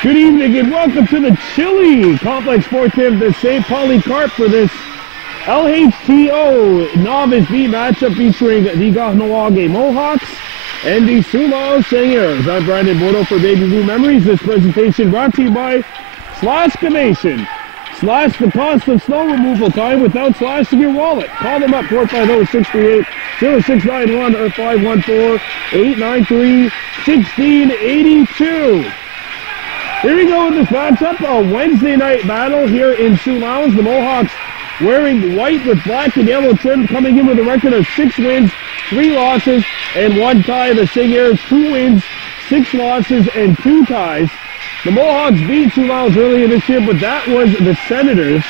Good evening and welcome to the Chili Complex Sports Team the St. Polycarp for this LHTO Novice B matchup featuring the Kahnawake Mohawks and the Soulanges Seigneurs. I'm Brandon Bodo for Baby Blue Memories. This presentation brought to you by Slashcavation. Slash the cost of snow removal time without slashing your wallet. Call them up 450-638-0691 or 514-893-1682. Here we go with this matchup, a Wednesday night battle here in Soulanges. The Mohawks wearing white with black and yellow trim, coming in with a record of 6 wins, 3 losses, and 1 tie. The Seigneurs 2 wins, 6 losses, and 2 ties. The Mohawks beat Soulanges earlier this year, but that was the Senators.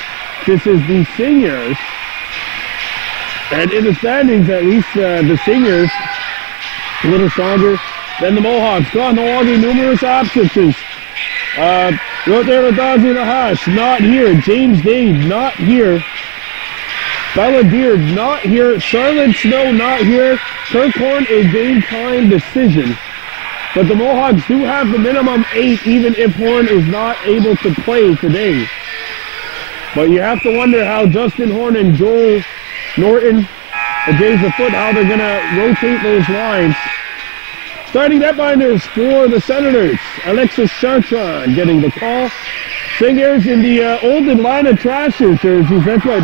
This is the Seigneurs. And in the standings, at least, the Seigneurs a little stronger than the Mohawks. Kahnawake, numerous absences. Rotero Dazi Nahash, not here. James Dade, not here. Bella Beard, not here. Charlotte Snow, not here. Kirkhorn, a game time decision. But the Mohawks do have the minimum 8, even if Horn is not able to play today. But you have to wonder how Justin Horn and Joel Norton, James the Foot, how they're going to rotate those lines. Starting netminders for the Senators, Alexis Chartrand getting the call. Seigneurs in the old Atlanta Trashers jerseys. That's my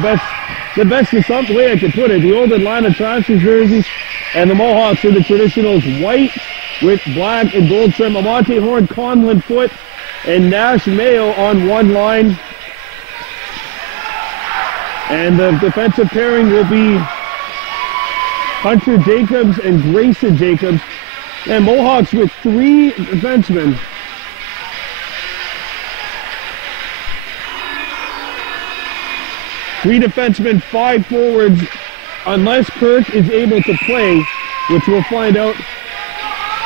the best is some way I could put it. The old Atlanta Trashers jerseys, and the Mohawks are the traditionals, white with black and gold trim. Amante Horn, Conlon Foot, and Nash Mayo on one line. And the defensive pairing will be Hunter Jacobs and Grayson Jacobs. And Mohawks with 3 defensemen. Three defensemen, 5 forwards, unless Kirk is able to play, which we'll find out.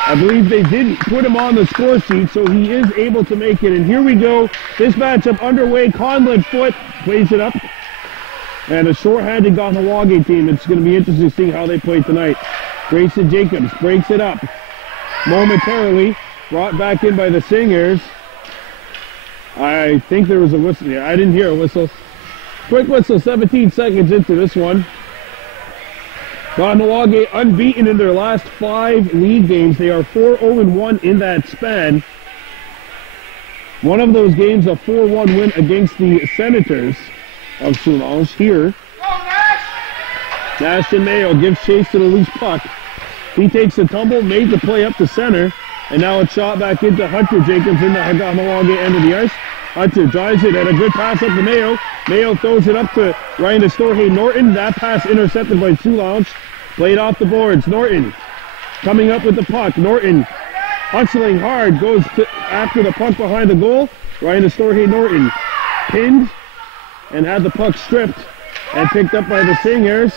I believe they didn't put him on the score sheet, so he is able to make it. And here we go. This matchup underway. Conlon Foot plays it up. And a short-handed Kahnawake team. It's going to be interesting to see how they play tonight. Grayson Jacobs breaks it up. Momentarily brought back in by the Seigneurs. I think there was a whistle. Yeah, I didn't hear a whistle. Quick whistle, 17 seconds into this one. Kahnawake unbeaten in their last 5 league games. They are 4-0-1 in that span. One of those games, a 4-1 win against the Senators of Soulanges. Here, Nash and Mayo gives chase to the loose puck. He takes the tumble, made the play up the center, and now it's shot back into Hunter Jacobs in the Kahnawake end of the ice. Hunter drives it, and a good pass up to Mayo. Mayo throws it up to Ryan Estorje Norton. That pass intercepted by Soulanges. Played off the boards. Norton coming up with the puck. Norton hustling hard, goes after the puck behind the goal. Ryan Estorje Norton pinned and had the puck stripped and picked up by the Seigneurs.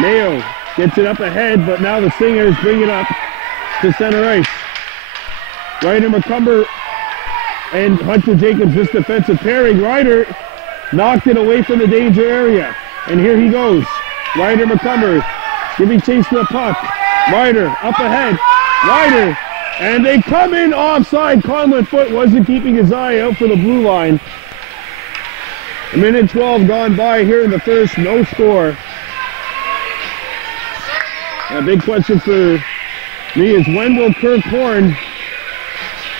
Mayo gets it up ahead, but now the Seigneurs bring it up to center ice. Ryder McCumber and Hunter Jacobs, this defensive pairing. Ryder knocked it away from the danger area. And here he goes. Ryder McCumber giving chase to the puck. Ryder up ahead. Ryder, and they come in offside. Conlon Foot wasn't keeping his eye out for the blue line. A minute 12 gone by here in the first, no score. A big question for me is, when will Kirkhorn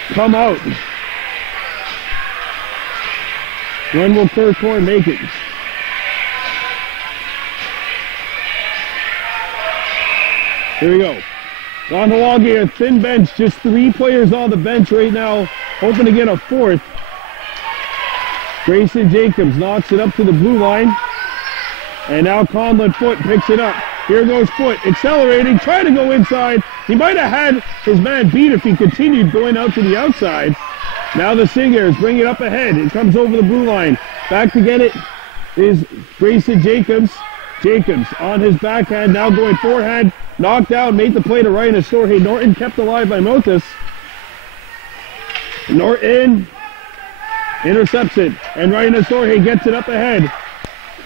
come out? When will Kirkhorn make it? Here we go. Kahnawake, a thin bench, just 3 players on the bench right now, hoping to get a 4th. Grayson Jacobs knocks it up to the blue line. And now Conlon Foot picks it up. Here goes Foot, accelerating, trying to go inside. He might have had his man beat if he continued going out to the outside. Now the Seigneurs bring it up ahead. It comes over the blue line. Back to get it is Grayson Jacobs. Jacobs on his backhand, now going forehand. Knocked down, made the play to Ryan Estorje Norton, kept alive by Motus. Norton intercepts it, and Ryan Estorje gets it up ahead.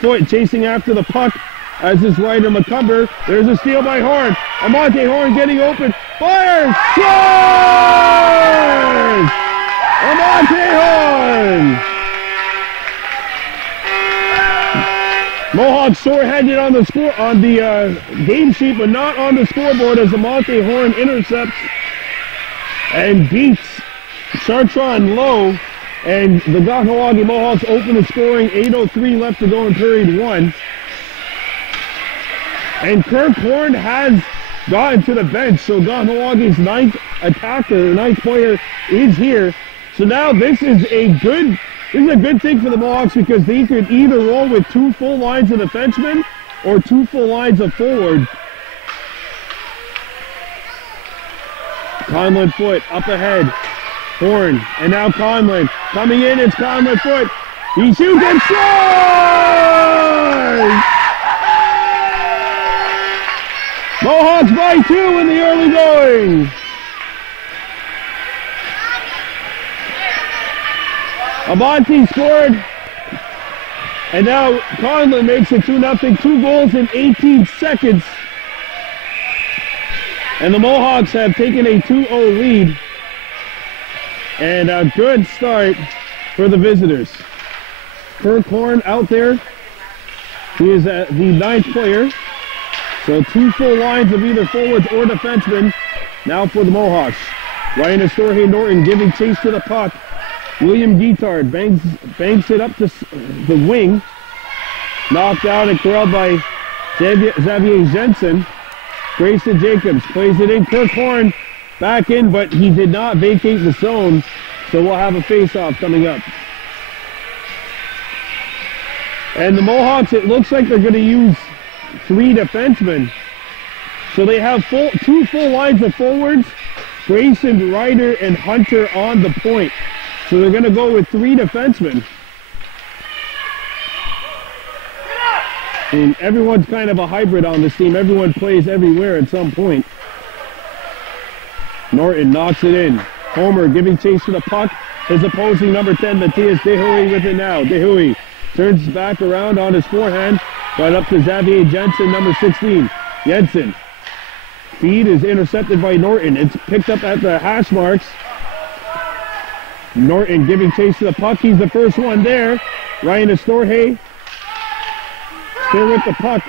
Foot chasing after the puck, as is Ryder McCumber. There's a steal by Horn. Amante Horn getting open. Fires! Scores! Amante Horn! Mohawks short-handed on the score on the game sheet, but not on the scoreboard as Amante Horn intercepts and beats Chartron low, and the Kahnawake Mohawks open the scoring. 8:03 left to go in period 1. And Kirk Horn has gotten to the bench, so Kahnawake's ninth attacker, ninth player, is here. So now this is a good thing for the Mohawks because they could either roll with 2 full lines of defensemen or 2 full lines of forward. Conlon Foot up ahead. Horn, and now Conlon. Coming in, it's Conlon Foot. He shoots and scores! Mohawks by 2 in the early going. Amante scored, and now Conlon makes it 2-0, 2 goals in 18 seconds. And the Mohawks have taken a 2-0 lead. And a good start for the visitors. Kirk Horn out there. He is the 9th player. So 2 full lines of either forwards or defensemen now for the Mohawks. Ryan Astorhe Norton giving chase to the puck. William Guitard banks it up to the wing. Knocked out and corralled by Xavier Jensen. Grayson Jacobs plays it in. Kirk Horn back in, but he did not vacate the zone, so we'll have a face-off coming up. And the Mohawks, it looks like they're going to use 3 defensemen. So they have 2 full lines of forwards, Grayson, Ryder, and Hunter on the point. So they're going to go with 3 defensemen. And everyone's kind of a hybrid on this team. Everyone plays everywhere at some point. Norton knocks it in. Homer giving chase to the puck. His opposing number 10, Matthias DeHuey, with it now. DeHuey turns back around on his forehand. Got up to Xavier Jensen, number 16. Jensen. Feed is intercepted by Norton. It's picked up at the hash marks. Norton giving chase to the puck. He's the first one there. Ryan Astorhe still with the puck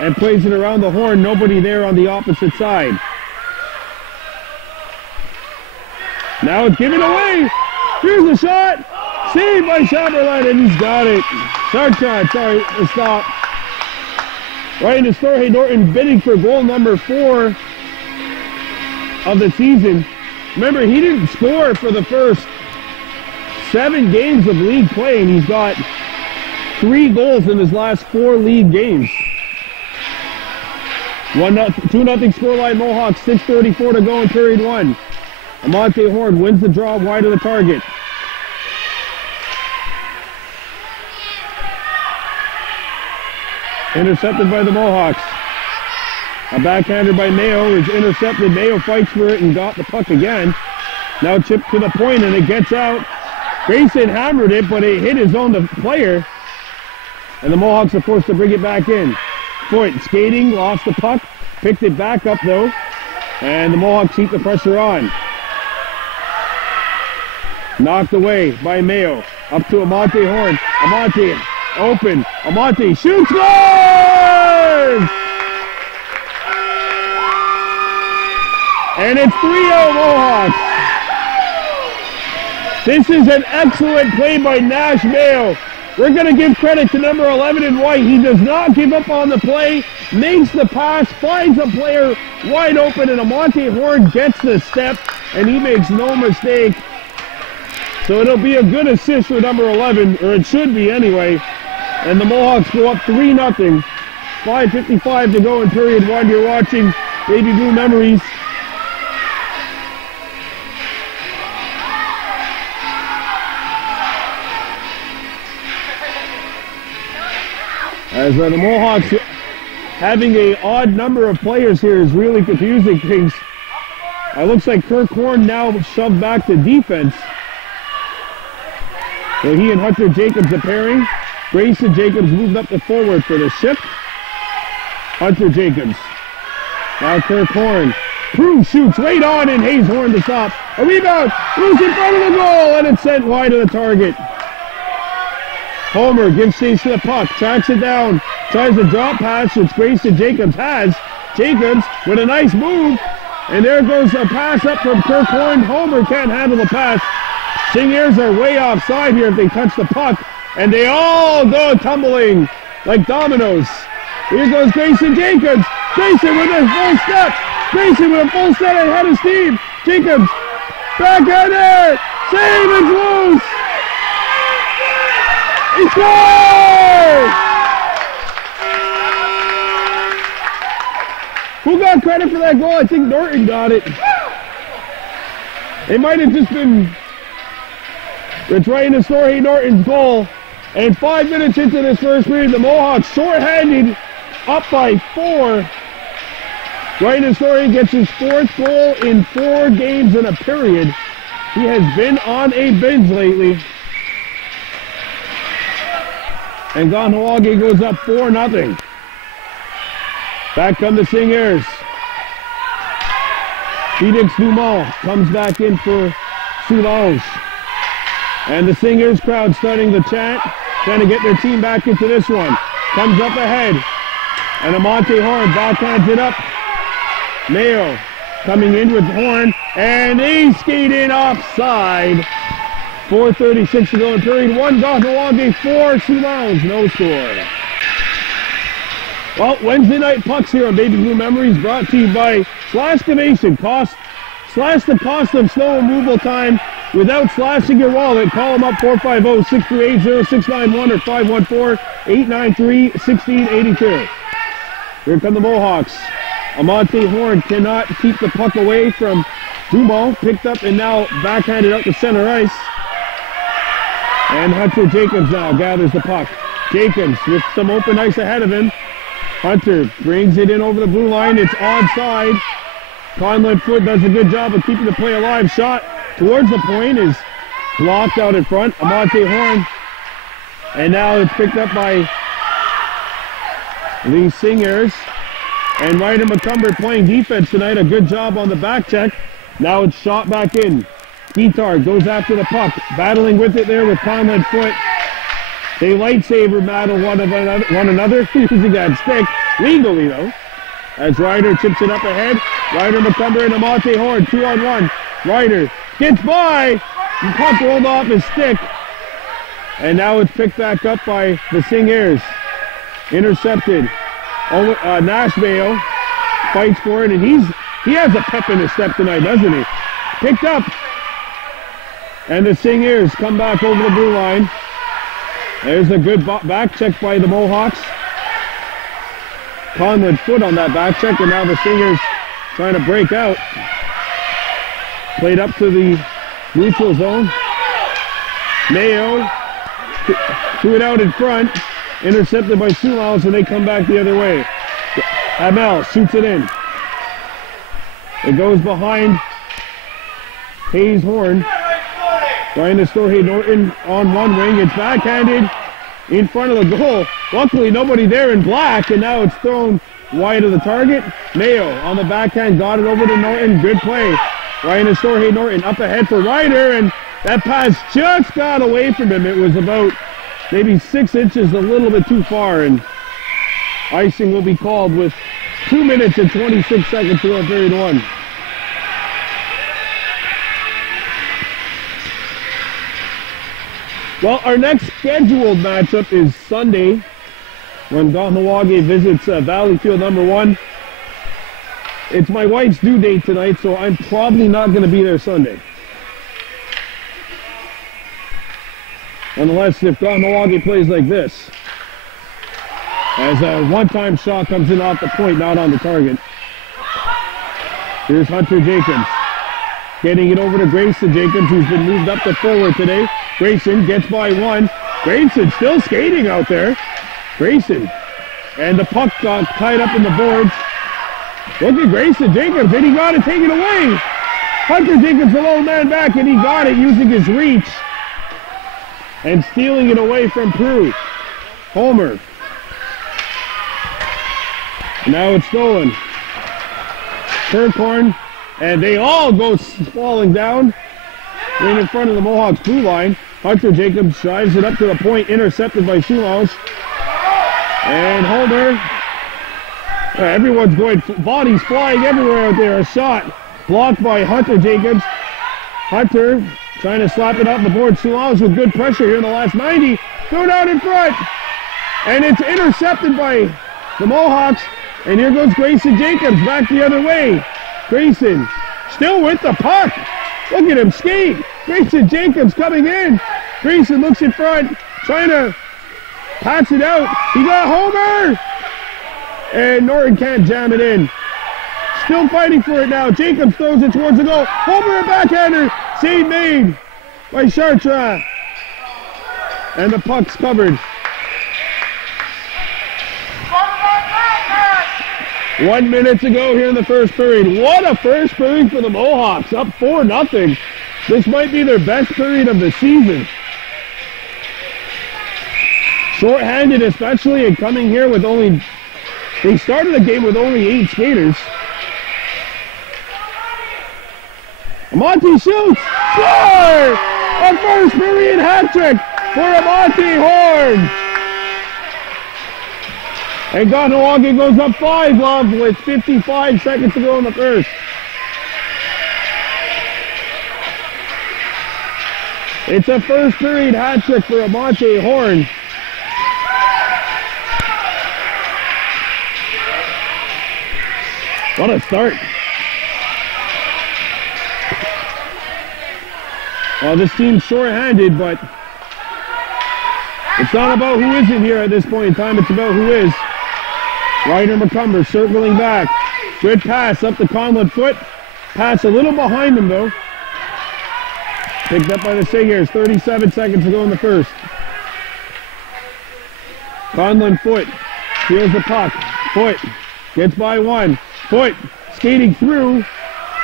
and plays it around the horn. Nobody there on the opposite side. Now it's given away. Here's the shot. Saved by Chamberlain, and he's got it. Stop. Ryan Astorhe Norton bidding for goal number 4 of the season. Remember, he didn't score for the first 7 games of league play, and he's got 3 goals in his last 4 league games. 2-0 scoreline Mohawks, 6:34 to go in period 1. Amante Horn wins the draw wide of the target. Intercepted by the Mohawks. A backhander by Mayo is intercepted. Mayo fights for it and got the puck again. Now chipped to the point and it gets out. Grayson hammered it, but it hit his own player. And the Mohawks are forced to bring it back in. Foot skating, lost the puck, picked it back up though. And the Mohawks keep the pressure on. Knocked away by Mayo. Up to Amante Horn. Amante open. Amante shoots, scores! And it's 3-0 Mohawks. This is an excellent play by Nash Mayo. We're going to give credit to number 11 in white. He does not give up on the play, makes the pass, finds a player wide open, and Amante Horn gets the step, and he makes no mistake. So it'll be a good assist for number 11, or it should be anyway. And the Mohawks go up 3-0. 5:55 to go in period 1. You're watching Baby Blue Memories. As the Mohawks having an odd number of players here is really confusing things. It looks like Kirk Horn now shoved back to defense. So he and Hunter Jacobs are pairing. Grayson Jacobs moved up to forward for the shift. Hunter Jacobs. Now Kirk Horn Prue shoots right on and Hayes Horn to stop. A rebound, loose in front of the goal, and it's sent wide of the target. Homer gives chase to the puck, tracks it down, tries a drop pass, which Grayson Jacobs has. Jacobs with a nice move, and there goes a pass up from Kirk Horn. Homer can't handle the pass. Seigneurs are way offside here if they touch the puck, and they all go tumbling like dominoes. Here goes Grayson Jacobs. Grayson with a full step. Grayson with a full step ahead of Steve. Jacobs back out there. Save, it's loose. He scores! Who got credit for that goal? I think Norton got it. It might have just been, it's right in the story, Norton's goal. And 5 minutes into this first period, the Mohawks short-handed up by 4. Right in the story gets his 4th goal in 4 games in a period. He has been on a binge lately. And Kahnawake goes up 4-0. Back come the Seigneurs. Felix Dumont comes back in for Soulanges. And the Seigneurs crowd starting to chant, trying to get their team back into this one. Comes up ahead. And Amante Horn backhands it up. Mayo coming in with Horn. And he's skating offside. 4:36 to go in period 1. Kahnawake 4, Soulanges, no score. Well, Wednesday night pucks here on Baby Blue Memories, brought to you by Slashcavation. Slash the cost of snow removal time without slashing your wallet. Call them up 450-628-0691 or 514-893-1682. Here come the Mohawks. Amante Horn cannot keep the puck away from Dumont. Picked up and now backhanded out to center ice. And Hunter Jacobs now gathers the puck. Jacobs with some open ice ahead of him. Hunter brings it in over the blue line. It's onside. Conlon Foot does a good job of keeping the play alive. Shot towards the point is blocked out in front. Amante Horn. And now it's picked up by the Seigneurs. And Ryder McCumber playing defense tonight. A good job on the back check. Now it's shot back in. Guitar goes after the puck. Battling with it there with Conlon Foot. They lightsaber battle one another using that stick. Legally, though. As Ryder chips it up ahead. Ryder McCumber and Amante Horn. 2-on-1. Ryder gets by. The puck rolled off his stick. And now it's picked back up by the Seigneurs. Intercepted. Nash Mayo fights for it. And he has a pep in his step tonight, doesn't he? Picked up. And the Seigneurs come back over the blue line. There's a good back check by the Mohawks. Conlon Foot on that back check, and now the Seigneurs trying to break out. Played up to the neutral zone. Mayo threw it out in front. Intercepted by Soulanges, and they come back the other way. Hamel shoots it in. It goes behind Hayes Horn. Trying to store Hay Norton on one wing. It's backhanded in front of the goal. Luckily, nobody there in black, and now it's thrown wide of the target. Mayo on the backhand got it over to Norton. Good play. Trying to store Hay Norton up ahead for Ryder, and that pass just got away from him. It was about maybe 6 inches, a little bit too far, and icing will be called with 2 minutes and 26 seconds to go in period 1. Well, our next scheduled matchup is Sunday when Kahnawake visits Valleyfield number 1. It's my wife's due date tonight, so I'm probably not going to be there Sunday. Unless if Kahnawake plays like this. As a one-time shot comes in off the point, not on the target. Here's Hunter Jacobs. Getting it over to Grayson Jacobs, who's been moved up to forward today. Grayson gets by one. Grayson still skating out there. Grayson. And the puck got tied up in the boards. Look at Grayson Jacobs, and he got it taken away. Hunter Jacobs, a low man back, and he got it using his reach. And stealing it away from Prue. Homer. Now it's stolen. Kirkhorn, and they all go falling down right in front of the Mohawks blue line. Hunter Jacobs drives it up to the point, intercepted by Soulanges. And Homer, everyone's going, bodies flying everywhere out there. A shot blocked by Hunter Jacobs. Hunter trying to slap it off the board. Soulanges with good pressure here in the last 90. Throw down in front. And it's intercepted by the Mohawks. And here goes Grayson Jacobs back the other way. Grayson still with the puck. Look at him skate. Grayson Jacobs coming in. Grayson looks in front, trying to pass it out. He got Homer! And Norton can't jam it in. Still fighting for it now. Jacobs throws it towards the goal. Homer a backhander. Save made by Chartra. And the puck's covered. 1 minute to go here in the first period. What a first period for the Mohawks. Up 4-0. This might be their best period of the season. Short-handed especially, and coming here with only... They started the game with only 8 skaters. Amante shoots! Score! A first period hat trick for Amante Horn! And Kahnawake goes up 5-love with 55 seconds to go in the first. It's a first period hat trick for Amante Horn. What a start. Well, this team's short-handed, but it's not about who isn't here at this point in time. It's about who is. Ryder McCumber circling back. Good pass up the Conlon foot. Pass a little behind him, though. Picked up by the Seigneurs. 37 seconds to go in the first. Conlon foot. Feels the puck. Foot. Gets by one. Foot. Skating through.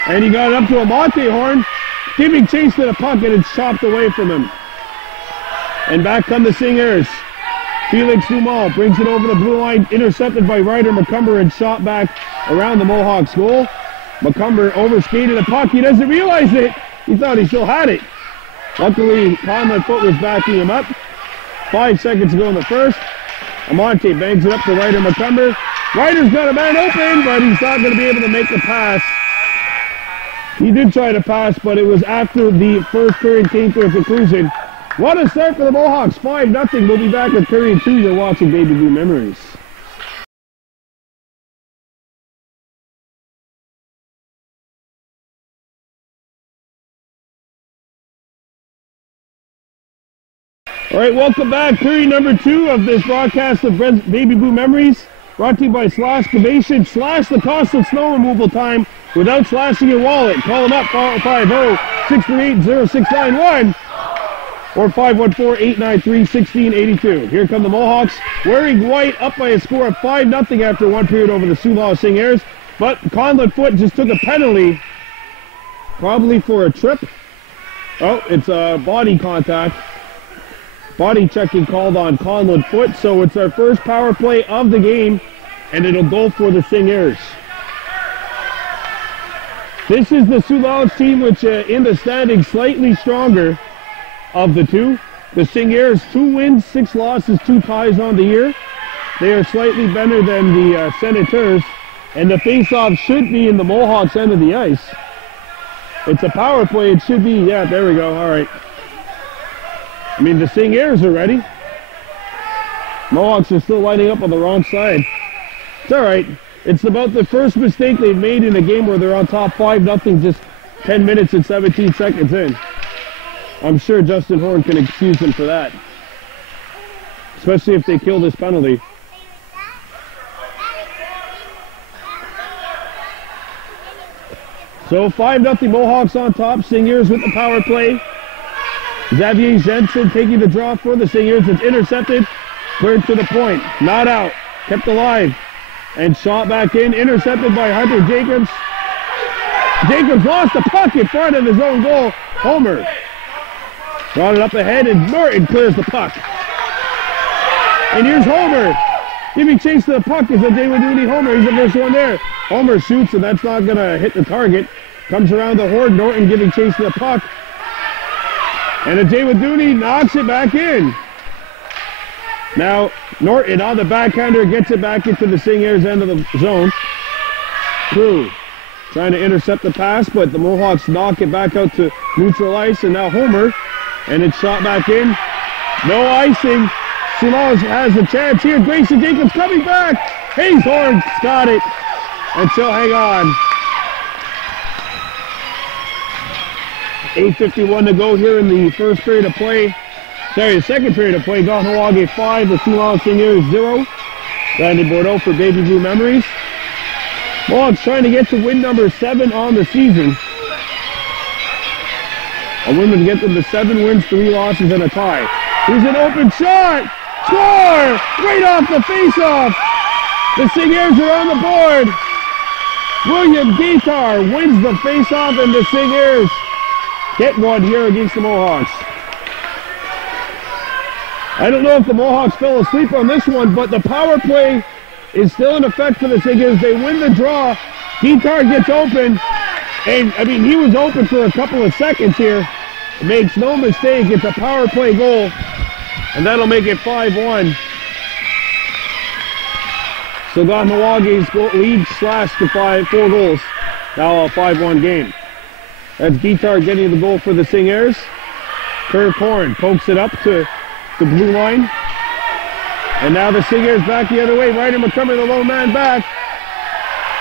And he got it up to Amante Horn. Giving chase to the puck, and it's chopped away from him. And back come the Seigneurs. Felix Dumas brings it over the blue line, intercepted by Ryder McCumber and shot back around the Mohawks goal. McCumber overskated the puck. He doesn't realize it. He thought he still had it. Luckily, Conlon Foot was backing him up. 5 seconds to go in the first. Amante bangs it up to Ryder McCumber. Ryder's got a man open, but he's not going to be able to make the pass. He did try to pass, but it was after the first period came to a conclusion. What a start for the Mohawks, 5-0. We'll be back with period 2. You're watching Baby Blue Memories. All right, welcome back. Period number 2 of this broadcast of Baby Blue Memories. Brought to you by Slash Excavation. Slash the cost of snow removal time without slashing your wallet. Call them up, 550-638-0691 or 514-893-1682. Here come the Mohawks, wearing white, up by a score of 5-0 after one period over the Soulanges Seigneurs. But Conlon Foot just took a penalty, probably for a trip. Oh, it's a body contact. Body checking called on Conlon Foot, so it's our first power play of the game, and it'll go for the Seigneurs. This is the Soulanges team, which in the standings slightly stronger of the two. The Seigneurs, 2 wins, 6 losses, 2 ties on the year. They are slightly better than the Senators, and the face-off should be in the Mohawks end of the ice. It's a power play. It should be, yeah, there we go, all right. I mean, the Seigneurs are ready. Mohawks are still lining up on the wrong side. It's all right. It's about the first mistake they've made in a game where they're on top 5-0 just 10 minutes and 17 seconds in. I'm sure Justin Horn can excuse them for that. Especially if they kill this penalty. So 5-0 Mohawks on top. Seigneurs with the power play. Xavier Jensen taking the draw for the Seigneurs. It's intercepted. Cleared to the point. Not out. Kept alive. And shot back in. Intercepted by Hunter Jacobs. Jacobs lost the puck in front of his own goal. Homer brought it up ahead, and Norton clears the puck. And here's Homer giving chase to the puck as a David Dooney Homer. He's the first one there. Homer shoots, and that's not going to hit the target. Comes around the horn. Norton giving chase to the puck. And Ajewaduni knocks it back in. Now, Norton on the backhander gets it back into the Seigneurs end of the zone. Crew trying to intercept the pass, but the Mohawks knock it back out to neutral ice, and now Homer, and it's shot back in. No icing. Soulanges has a chance here. Grayson Jacobs coming back. Hayeshorn's got it, and she'll hang on. 8:51 to go here in the first period of play. Sorry, the second period of play. Kahnawake 5, the Soulanges Seigneurs 0. Randy Bordeaux for Baby Blue Memories. Mohawks trying to get to win number 7 on the season. A win would get them to 7 wins, 3 losses, and a tie. Here's an open shot. Score! Right off the face-off. The Seigneurs are on the board. William Guitar wins the face-off, and the Seigneurs get one here against the Mohawks. I don't know if the Mohawks fell asleep on this one, but the power play is still in effect for the Seigneurs. They win the draw. Guitar gets open, and I mean, he was open for a couple of seconds here. Makes no mistake, it's a power play goal, and that'll make it 5-1. So Kahnawake's lead slashed to 4 goals. Now a 5-1 game. That's Guitar getting the goal for the Seigneurs. Kirk Horn pokes it up to the blue line. And now the Seigneurs back the other way. Ryder McCumber, the low man back.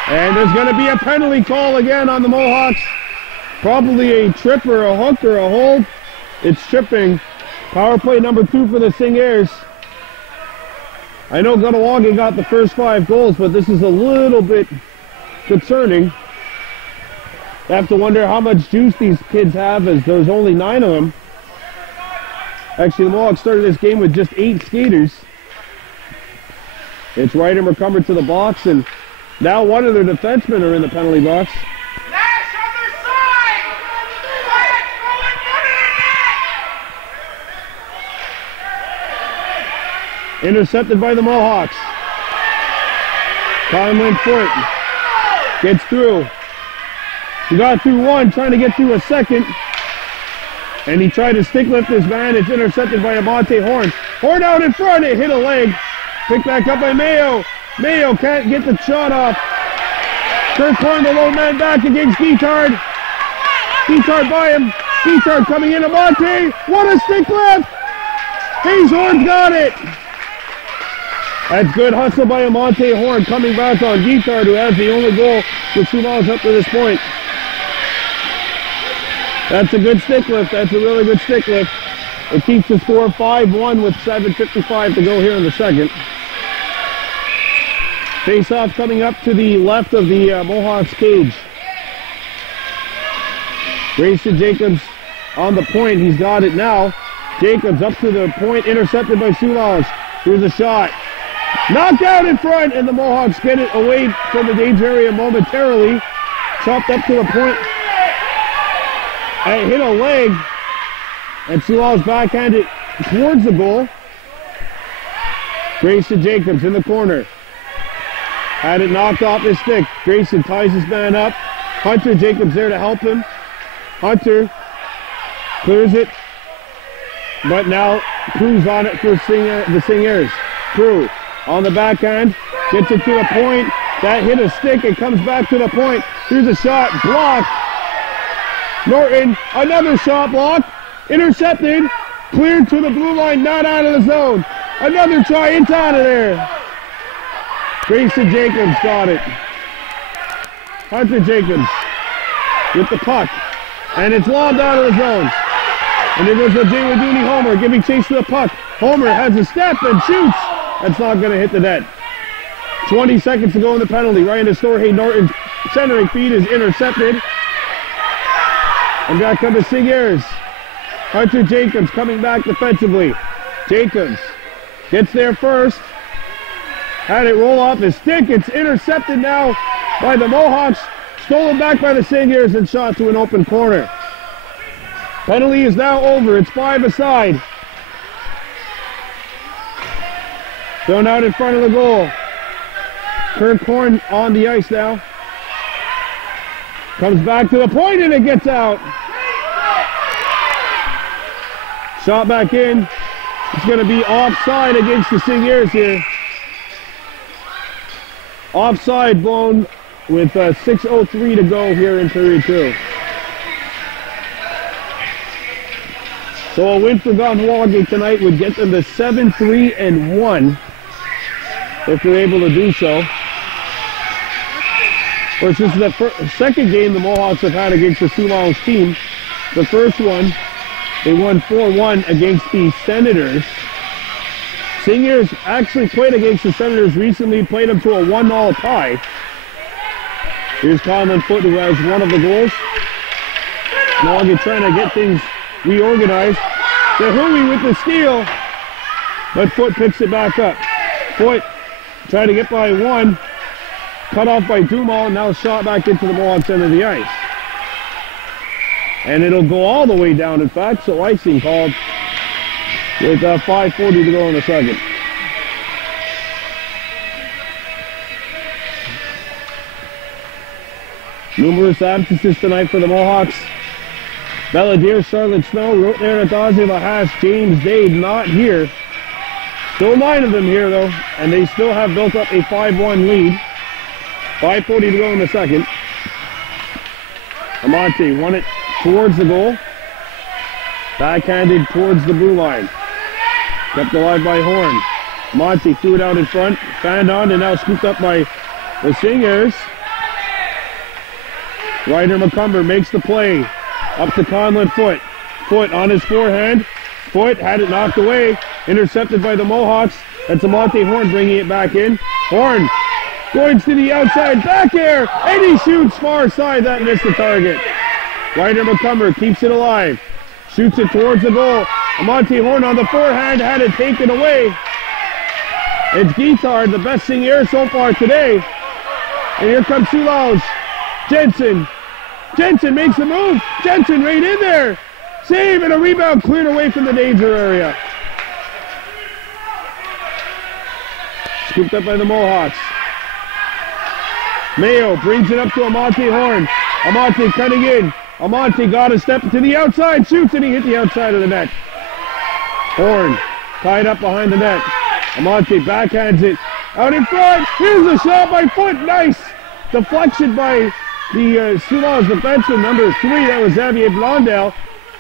And there's going to be a penalty call again on the Mohawks. Probably a trip or a hook or a hold. It's tripping. Power play number 2 for the Seigneurs. I know Kahnawake got the first 5 goals, but this is a little bit concerning. I have to wonder how much juice these kids have, as there's only 9 of them. Actually, the Mohawks started this game with just 8 skaters. It's Ryder McCumber to the box, and now one of their defensemen are in the penalty box. Nash on their side! Quiet, going front of the net! Intercepted by the Mohawks. Conlin Foot gets through. He got through one, trying to get through a second. And he tried to stick lift this man. It's intercepted by Amante Horn. Horn out in front, it hit a leg. Picked back up by Mayo. Mayo can't get the shot off. Kirk Horn, the low man back against Guitard. Guitard by him. Guitard coming in, Amante. What a stick lift! Hayeshorn's got it. That's good hustle by Amante Horn, coming back on Guitard, who has the only goal for Soulanges up to this point. That's a good stick lift. That's a really good stick lift. It keeps the score 5-1 with 7:55 to go here in the second. Face-off coming up to the left of the Mohawks cage. Grayson Jacobs on the point. He's got it now. Jacobs up to the point, intercepted by Soulanges. Here's a shot. Knocked out in front, and the Mohawks get it away from the danger area momentarily. Chopped up to the point. And it hit a leg. And Soulanges backhanded towards the goal. Grayson Jacobs in the corner. Had it knocked off his stick. Grayson ties his man up. Hunter Jacobs there to help him. Hunter clears it. But now Crew's on it for the Seigneurs. Crew on the backhand. Gets it to the point. That hit a stick. It comes back to the point. Here's a shot. Blocked. Norton, another shot block. Intercepted. Cleared to the blue line. Not out of the zone. Another try. It's out of there. Grayson Jacobs got it. Hunter Jacobs with the puck. And it's lobbed out of the zone. And there goes the Ajewaduni Homer giving chase to the puck. Homer has a step and shoots. That's not going to hit the net. 20 seconds to go in the penalty. Ryan Estorhe Norton's centering feed is intercepted. And back come the Seigneurs. Hunter Jacobs coming back defensively. Jacobs gets there first. Had it roll off his stick. It's intercepted now by the Mohawks. Stolen back by the Seigneurs and shot to an open corner. Penalty is now over. It's 5 aside. Thrown out in front of the goal. Kirk Horn on the ice now. Comes back to the point and it gets out. Shot back in. It's going to be offside against the Seigneurs here. Offside blown with 6:03 to go here in period 2. So a win for Kahnawake tonight would get them to 7-3-1 if they're able to do so. Of course, this is the second game the Mohawks have had against the Soulanges team. The first one, they won 4-1 against the Senators. Seigneurs actually played against the Senators recently, played them to a 1-1 tie. Here's Conlon Foote, who has one of the goals. Kahnawake trying to get things reorganized. Hui with the steal, but Foote picks it back up. Foote trying to get by one, cut off by Dumal, now shot back into the Mohawks end of the ice. And it'll go all the way down, in fact, so icing called with 5:40 to go in the second. Numerous absences tonight for the Mohawks. Belladere, Charlotte Snow, Rotner, Natazi, Lahas, James Dade not here. Still 9 of them here though, and they still have built up a 5-1 lead. 5:40 to go in the second. Amante won it towards the goal. Backhanded towards the blue line. Kept alive by Horn. Amante threw it out in front, fanned on, and now scooped up by the Seigneurs. Ryder McCumber makes the play. Up to Conlon Foote. Foote on his forehand. Foote had it knocked away. Intercepted by the Mohawks. That's Amante Horn bringing it back in. Horn going to the outside back air. And he shoots far side. That missed the target. Ryder McCumber keeps it alive. Shoots it towards the goal. Amante Horn on the forehand had it taken away. It's Guitard, the best Seigneur so far today. And here comes Soulanges. Jensen. Jensen makes the move. Jensen right in there. Save and a rebound cleared away from the danger area. Scooped up by the Mohawks. Mayo brings it up to Amante Horn. Amante cutting in. Amante got a step to the outside. Shoots and he hit the outside of the net. Horn tied up behind the net. Amante backhands it out in front. Here's the shot by Foote. Nice. Deflection by the Soulanges defenseman, number 3, that was Xavier Blondel.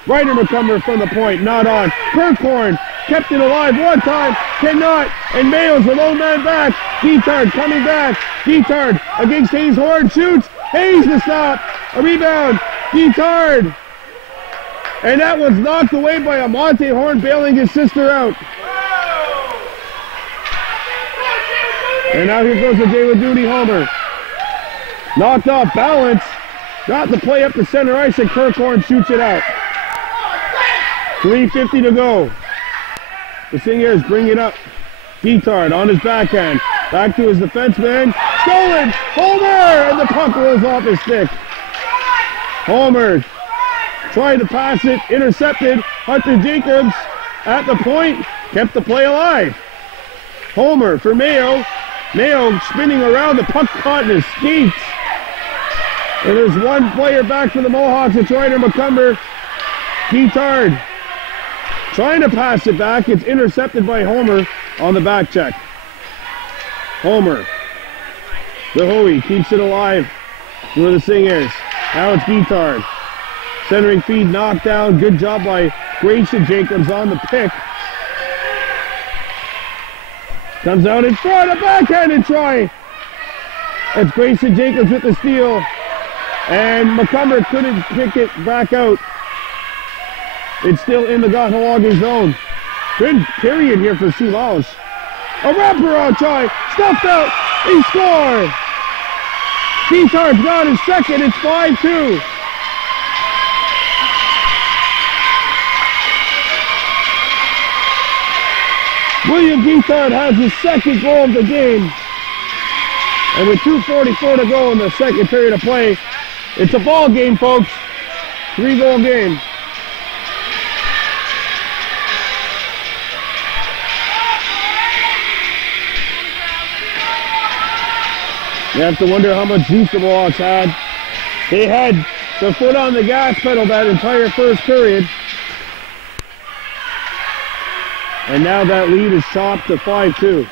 Ryder McCumber from the point, not on. Kirkhorn kept it alive one time, cannot, and Mayo's a low man back. Guitard coming back. Guitard against Hayes. Horn shoots. Hayes the stop. A rebound. Guitard. And that was knocked away by Amante Horn, bailing his sister out. And now here goes the Jayla Duty homer. Knocked off balance. Got the play up the center ice, and Kirkhorn shoots it out. 3:50 to go. The Seigneurs bring it up. Guitard on his backhand. Back to his defenseman. Stolen! Homer! And the puck rolls off his stick. Homer trying to pass it. Intercepted. Hunter Jacobs at the point. Kept the play alive. Homer for Mayo. Mayo spinning around. The puck caught in his skates. And there's one player back for the Mohawks. It's Ryder McCumber. Guitard trying to pass it back. It's intercepted by Homer on the back check. Homer. The Hui keeps it alive for the Seigneurs. Now it's Guitard. Centering feed knocked down. Good job by Grayson Jacobs on the pick. Comes out in front. A backhanded try. That's Grayson Jacobs with the steal. And McCumber couldn't pick it back out. It's still in the Kahnawake zone. Good period here for Soulanges. A wraparound try. Stuffed out. He scored. Guitard's got his second. It's 5-2. William Guitard has his second goal of the game. And with 2:44 to go in the second period of play, it's a ball game, folks. 3-goal game. You have to wonder how much juice the Mohawks had. They had their foot on the gas pedal that entire first period. And now that lead is chopped to 5-2.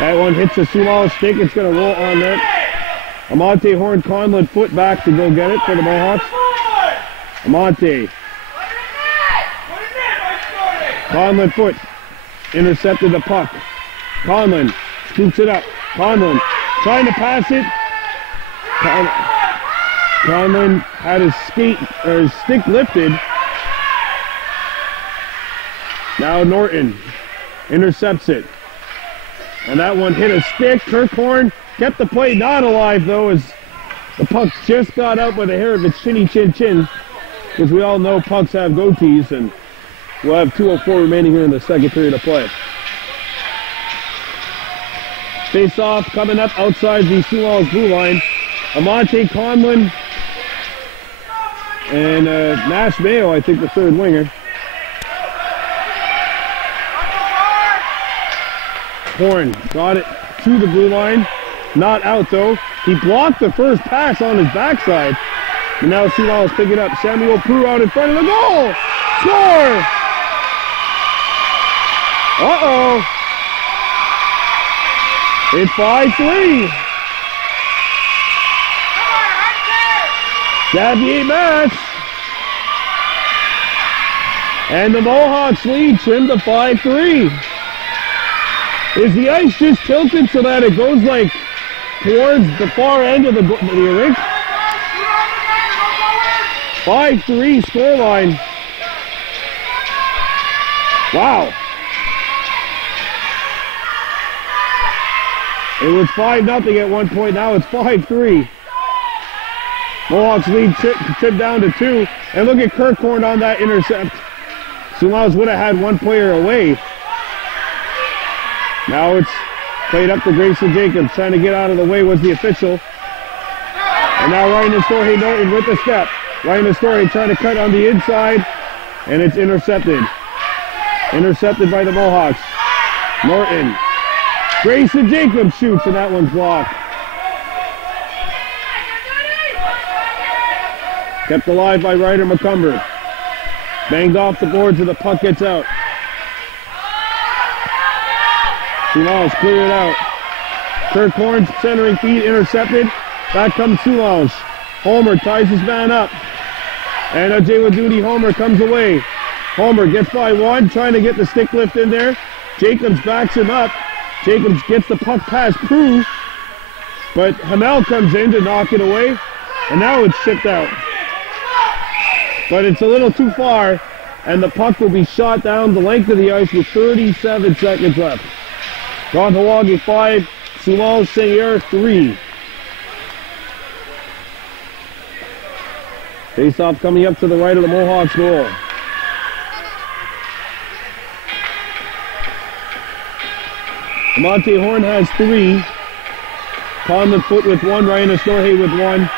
That one hits the Soulanges stick. It's going to roll on net. Amante Horn Conlon foot back to go get it for the Mohawks. Amante. Conlon foot. Intercepted the puck. Conlon scoops it up. Conlon trying to pass it. Conlon had his stick lifted. Now Norton intercepts it. And that one hit a stick. Kirkhorn kept the play not alive though, as the puck just got out by the hair of its chinny chin chin. Because we all know pucks have goatees, and we'll have 2:04 remaining here in the second period of play. Face off coming up outside the Soulanges blue line. Amante Conlon and Nash Mayo, I think the third winger. Horn got it to the blue line. Not out though. He blocked the first pass on his backside. And now Soulanges pick it up. Samuel Prue out in front of the goal. Score! Uh-oh. It's 5-3. 78 match. And the Mohawks lead trimmed to 5-3. Is the ice just tilted so that it goes like towards the far end of the rink? 5-3 scoreline. Wow. It was 5-0 at one point. Now it's 5-3. Mohawks lead trip down to 2. And look at Kirkhorn on that intercept. Soulanges would have had one player away. Now it's played up to Grayson Jacobs. Trying to get out of the way was the official. And now Ryan Astorhe Norton with the step. Ryan Astorhe trying to cut on the inside. And it's intercepted. Intercepted by the Mohawks. Norton. Grayson Jacobs shoots, and that one's blocked. Kept alive by Ryder McCumber. Banged off the boards and the puck gets out. Soulanges clear it out. Kirkhorn's centering feed intercepted. Back comes Soulanges. Homer ties his man up. And a Jaywa Duty Homer comes away. Homer gets by one, trying to get the stick lift in there. Jacobs backs him up. Jacobs gets the puck past Prue, but Hamel comes in to knock it away, and now it's shipped out. But it's a little too far, and the puck will be shot down the length of the ice with 37 seconds left. Kahnawake 5, Soulanges Seigneurs 3. Face-off coming up to the right of the Mohawks goal. Amante Horn has 3. Conlon foot with 1. Ryan Astorhe with 1.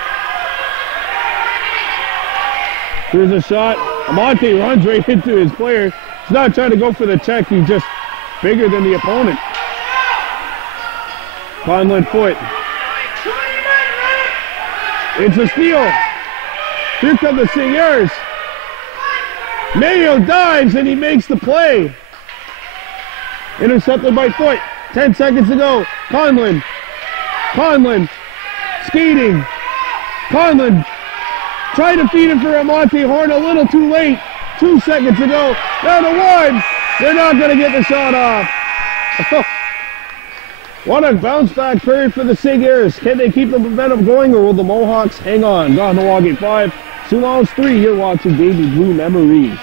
Here's a shot. Amante runs right into his player. He's not trying to go for the check. He's just bigger than the opponent. Conlon foot. It's a steal. Here come the Seigneurs. Mayo dives and he makes the play. Intercepted by Foot. 10 seconds to go. Conlon. Conlon. Skating. Conlon. Trying to feed him for Amante Horn. A little too late. 2 seconds to go. Down to 1. They're not going to get the shot off. What a bounce back period for the Seigneurs. Can they keep the momentum going, or will the Mohawks hang on? Kahnawake 5. Soulanges 3. You're watching Baby Blue Memories.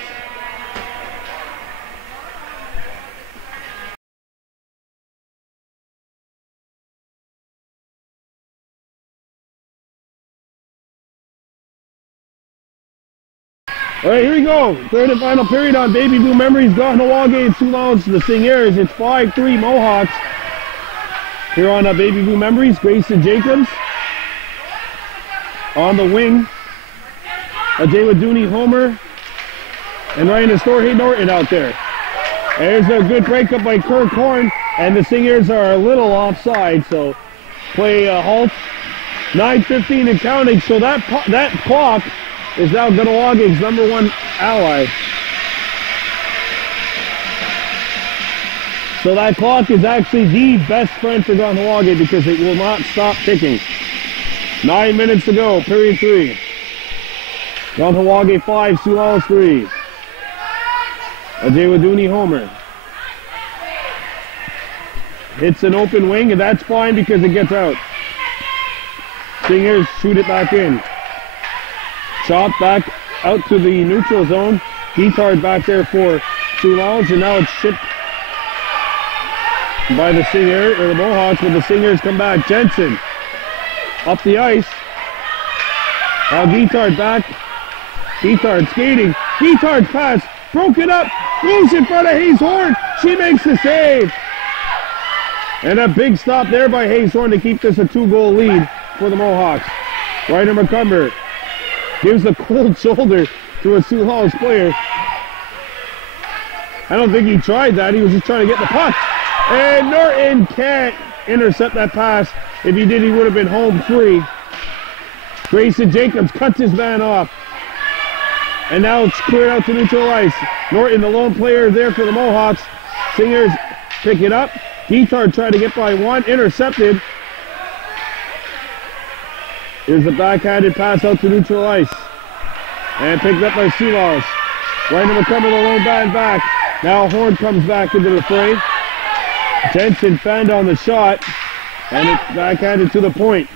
All right, here we go. Third and final period on Baby Blue Memories. Kahnawake and Soulanges, the Seigneurs. It's 5-3 Mohawks. Here on Baby Blue Memories, Grayson Jacobs. On the wing, Jaywa Duty Homer. And Ryan Astorhe Norton out there. There's a good breakup by Kirkhorn. And the Seigneurs are a little offside, so play halt. 9:15 and counting, so that clock is now Kahnawak's #1 ally. So that clock is actually the best friend for Kahnawake because it will not stop ticking. 9 minutes to go, period 3. Kahnawake 5, Soulanges 3. Adewaduni homer. Hits an open wing, and that's fine because it gets out. Seigneurs shoot it back in. Shot back out to the neutral zone. Guitard back there for Soulanges, and now it's shipped by the Seigneurs, or the Mohawks, but the Seigneurs come back. Jensen up the ice. Now Guitard back. Guitard skating. Guitard pass. Broken up. Loose in front of Hayes Horn. She makes the save. And a big stop there by Hayes Horn to keep this a 2-goal lead for the Mohawks. Ryder McCumber gives a cold shoulder to a Soulanges player. I don't think he tried that. He was just trying to get the puck. And Norton can't intercept that pass. If he did, he would have been home free. Grayson Jacobs cuts his man off. And now it's cleared out to neutral ice. Norton, the lone player there for the Mohawks. Seigneurs pick it up. Guitard tried to get by one, intercepted. Here's a backhanded pass out to neutral ice. And picked up by Soulanges. Ryder McCumber, the lone man back. Now Horn comes back into the fray. Jensen fanned on the shot, and it's backhanded to the point.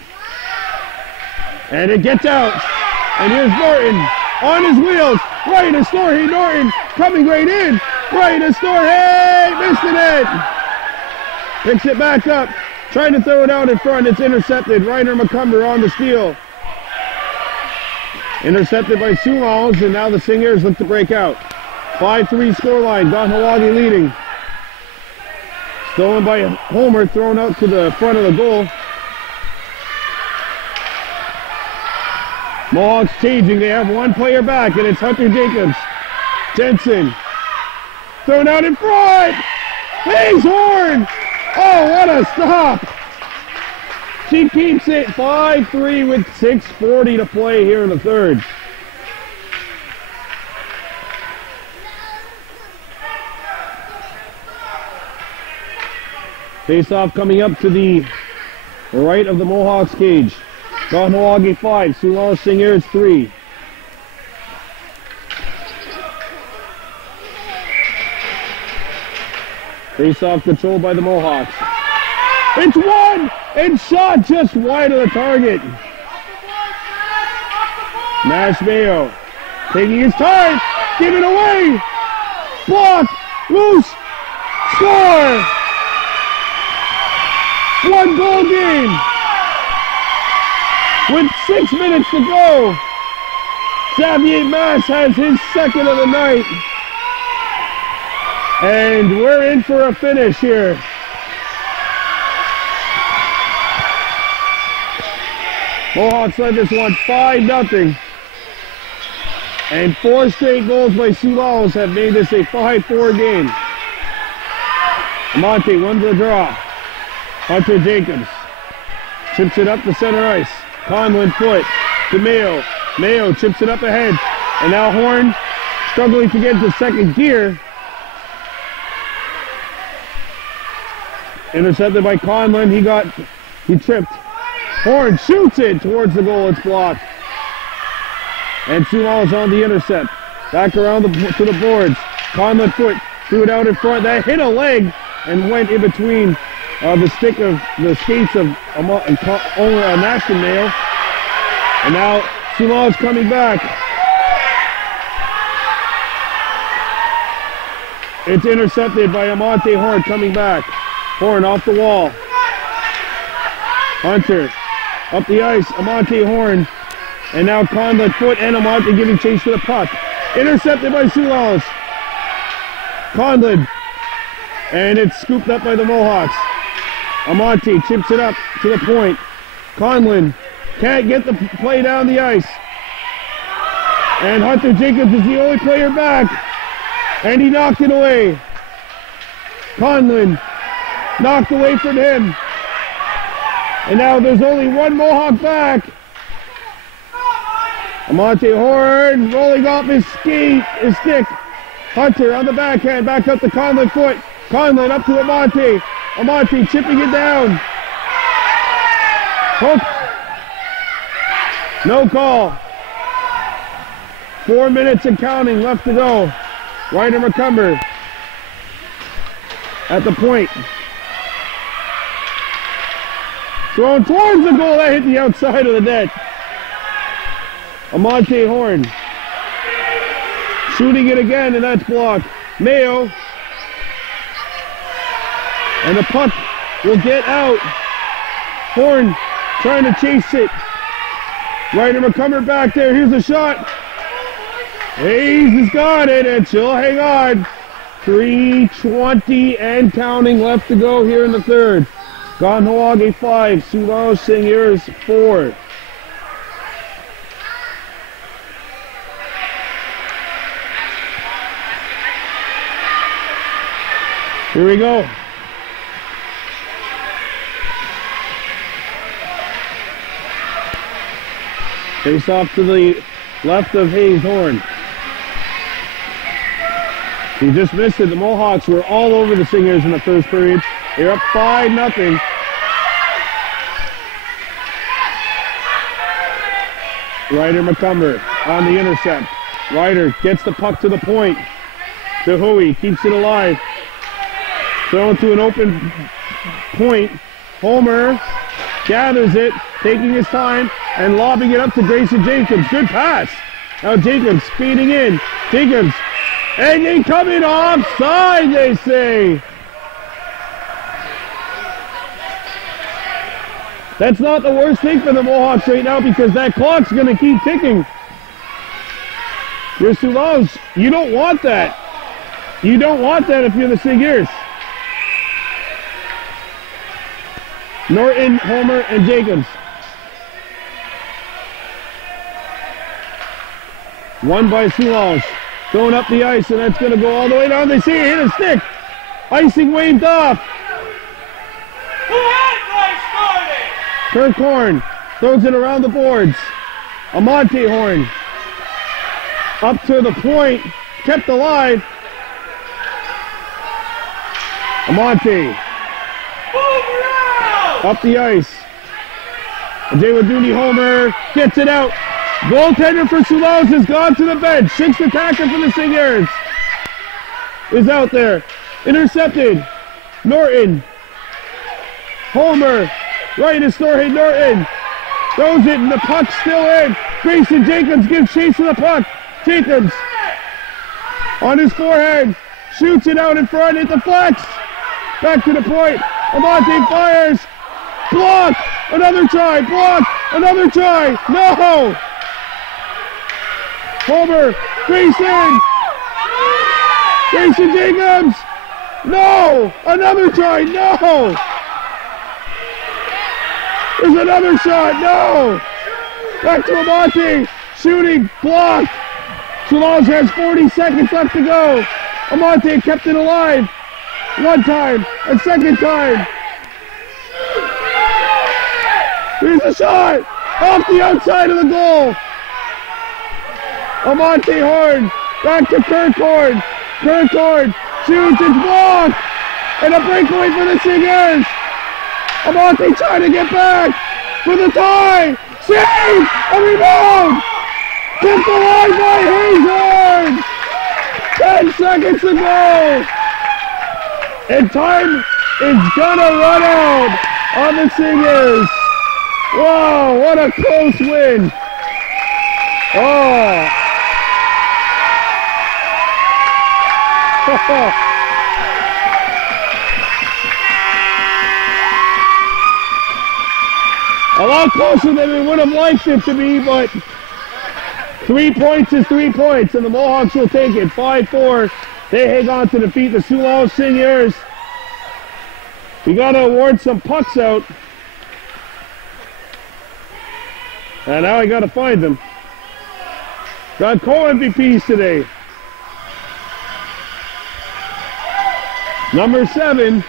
And it gets out. And here's Norton on his wheels. Right to Storey. Norton coming right in. Right to Storey. Missed the net. Picks it back up. Trying to throw it out in front. It's intercepted. Ryder McCumber on the steal. Intercepted by Soulanges, and now the Seigneurs look to break out. 5-3 scoreline. Kahnawake leading. Stolen by Homer, thrown out to the front of the goal. Mohawks changing. They have one player back, and it's Hunter Jacobs. Jensen. Thrown out in front. Hayes Horn. Oh, what a stop. She keeps it 5-3 with 6:40 to play here in the third. Face-off coming up to the right of the Mohawks cage. Kahnawake 5, Soulanges Seigneurs 3. Face-off controlled by the Mohawks. It's one! And shot just wide of the target. Nash Mayo taking his time, giving away. Block, loose, score! 1-goal game. With 6 minutes to go, Xavier Mass has his second of the night. And we're in for a finish here. Mohawks led this one 5-0. And 4 straight goals by Soulanges have made this a 5-4 game. Amante won the draw. Hunter Jacobs chips it up the center ice. Conlon foot to Mayo. Mayo chips it up ahead. And now Horn struggling to get into second gear. Intercepted by Conlon. He tripped. Horn shoots it towards the goal. It's blocked. And Soulanges on the intercept. Back around to the boards. Conlon foot threw it out in front. That hit a leg and went in between the skates of Nashton Mayo. And now Soulanges coming back. It's intercepted by Amante Horn coming back. Horn off the wall. Hunter up the ice. Amante Horn. And now Conlon foot and Amante giving chase to the puck. Intercepted by Soulanges. Conlon. And it's scooped up by the Mohawks. Amante chips it up to the point. Conlon can't get the play down the ice. And Hunter Jacobs is the only player back. And he knocked it away. Conlon knocked away from him. And now there's only one Mohawk back. Amante Horn rolling off his stick. Hunter on the backhand, back up the Conlon foot. Conlon up to Amante. Amante chipping it down. Hook. No call. 4 minutes and counting left to go. Ryder McCumber at the point. Thrown towards the goal, that hit the outside of the net. Amante Horn. Shooting it again, and that's blocked. Mayo. And the puck will get out. Horn trying to chase it. Ryder McCumber back there. Here's the shot. Hayes has got it, and she'll hang on. 3:20 and counting left to go here in the third. Kahnawake 5, Soulanges Seigneurs 4. Here we go. Face off to the left of Hayes Horn. He just missed it. The Mohawks were all over the Seigneurs in the first period. They're up 5-0. Ryder McCumber on the intercept. Ryder gets the puck to the point. DeHooey keeps it alive. Thrown to an open point. Homer gathers it, taking his time, and lobbing it up to Grayson Jacobs. Good pass. Now Jacobs speeding in. Jacobs. And they coming offside, they say. That's not the worst thing for the Mohawks right now because that clock's going to keep ticking. You're Soulanges. You don't want that. You don't want that if you're the Seigneurs. Norton, Homer, and Jacobs. One by Soulanges. Throwing up the ice, and that's going to go all the way down. They see it hit a stick. Icing waved off. Who had play started? Kirk Horn throws it around the boards. Amante Horn up to the point, kept alive. Amante up the ice. Jaywaduni Homer gets it out. Goaltender for Soulanges has gone to the bench. Sixth attacker for the Seigneurs is out there. Intercepted. Norton. Homer. Right to Storhay Norton. Throws it and the puck's still in. Grayson Jacobs gives chase to the puck. Jacobs on his forehand. Shoots it out in front. It deflects. Back to the point. Amante fires. Block. Another try. Block. Another try. No. Homer, Grayson! Grayson Jacobs! No! Another try, no! There's another shot, no! Back to Amante, shooting, blocked! Soulanges has 40 seconds left to go. Amante kept it alive. One time, a second time. Here's a shot! Off the outside of the goal! Amante Horn, back to Kirk Horn. Kirk Horn shoots, it's blocked! And a breakaway for the Seigneurs! Amante trying to get back for the tie! Save! A rebound! Kept alive by Hayes Horn! 10 seconds to go! And time is gonna run out on the Seigneurs! Wow, what a close win! Oh! A lot closer than we would have liked it to be, but 3 points is 3 points, and the Mohawks will take it. 5-4. They hang on to defeat the Soulanges Seigneurs. We got to award some pucks out. And now I got to find them. Got co-MVPs today. Number 7,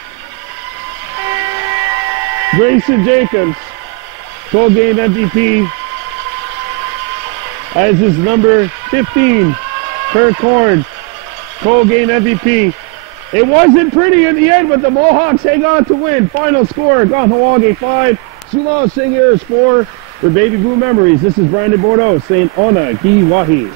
Grayson Jacobs. Co game MVP, as is number 15, Kirk Horn. Co game MVP. It wasn't pretty in the end, but the Mohawks hang on to win. Final score, Kahnawake 5, Soulanges Seigneurs 4. For Baby Blue Memories, this is Brandon Bordeaux saying Ona Gi Wahi.